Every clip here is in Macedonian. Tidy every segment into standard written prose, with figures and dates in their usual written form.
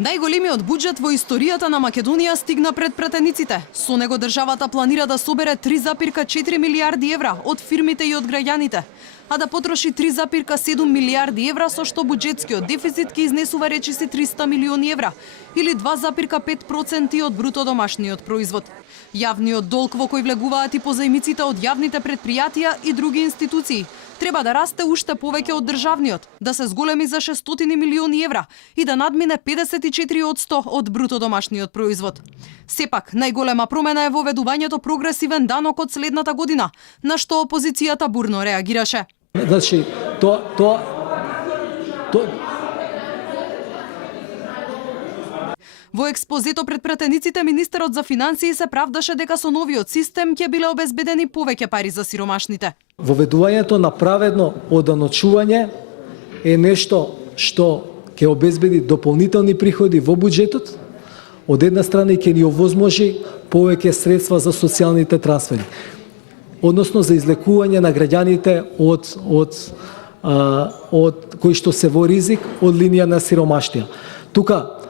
Најголемиот буџет во историјата на Македонија стигна пред пратениците. Со него државата планира да собере 3,4 милијарди евра од фирмите и од граѓаните, а да потроши 3,7 милијарди евра, со што буџетскиот дефицит ќе изнесува речиси 300 милиони евра, или 2,5% од бруто домашниот производ. Јавниот долг во кој влегуваат и позајмиците од јавните предпријатија и други институции треба да расте уште повеќе од државниот, да се зголеми за 600 милиони евра и да надмине 54% од бруто домашниот производ. Сепак, најголема промена е воведувањето прогресивен данок од следната година, на што опозицијата бурно реагираше. Значи, Во експозето пред пратениците, министерот за финансии се правдаше дека со новиот систем ќе биле обезбедени повеќе пари за сиромашните. Воведувањето на праведно оданочување е нешто што ќе обезбеди дополнителни приходи во буџетот, од една страна и ќе ни овозможи повеќе средства за социјалните трансфери, односно за излекување на граѓаните од кои што се во ризик од линија на сиромаштија. Тука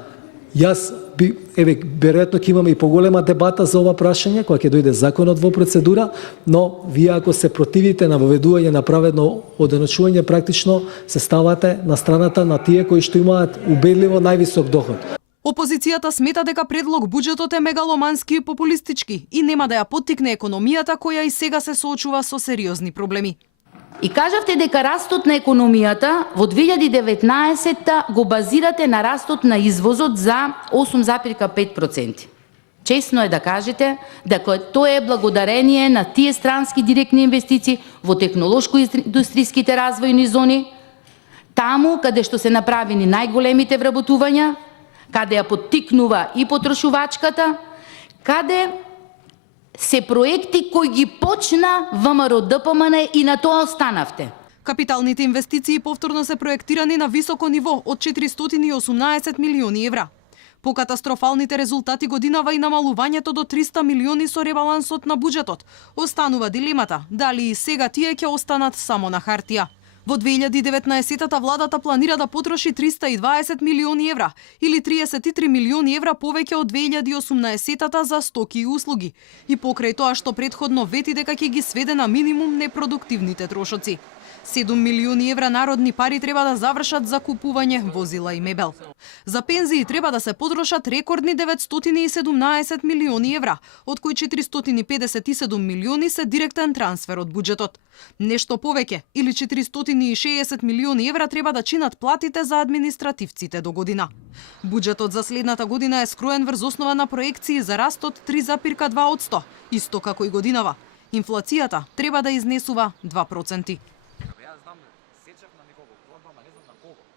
веројатно ќе имаме и поголема дебата за ова прашање кога ќе дојде законот во процедура, но вие ако се противите на воведување на праведно оданочување, практично се ставате на страната на тие кои што имаат убедливо највисок доход. Опозицијата смета дека предлог буџетот е мегаломански и популистички и нема да ја поттикне економијата која и сега се соочува со сериозни проблеми. И кажавте дека растот на економијата во 2019 го базирате на растот на извозот за 8,5%. Чесно е да кажете дека тоа е благодарение на тие странски директни инвестиции во технолошко-индустријските развојни зони, таму каде што се направени најголемите вработувања, каде ја поттикнува и потрошувачката, каде се проекти кои ги почна ВМРО-ДПМН и на тоа останавте. Капиталните инвестиции повторно се проектирани на високо ниво од 418 милиони евра. По катастрофалните резултати годинава и намалувањето до 300 милиони со ребалансот на буџетот. Останува дилемата дали и сега тие ќе останат само на хартија. Во 2019-та владата планира да потроши 320 милиони евра или 33 милиони евра повеќе од 2018-та за стоки и услуги. И покрај тоа што претходно вети дека ќе ги сведе на минимум непродуктивните трошоци. 7 милиони евра народни пари треба да завршат за купување возила и мебел. За пензии треба да се потрошат рекордни 917 милиони евра, од кои 457 милиони се директен трансфер од буџетот. Нешто повеќе, или 460 милиони евра треба да чинат платите за административците до година. Буџетот за следната година е скроен врз основа на проекции за раст од 3,2%, исто како и годинава. Инфлацијата треба да изнесува 2%.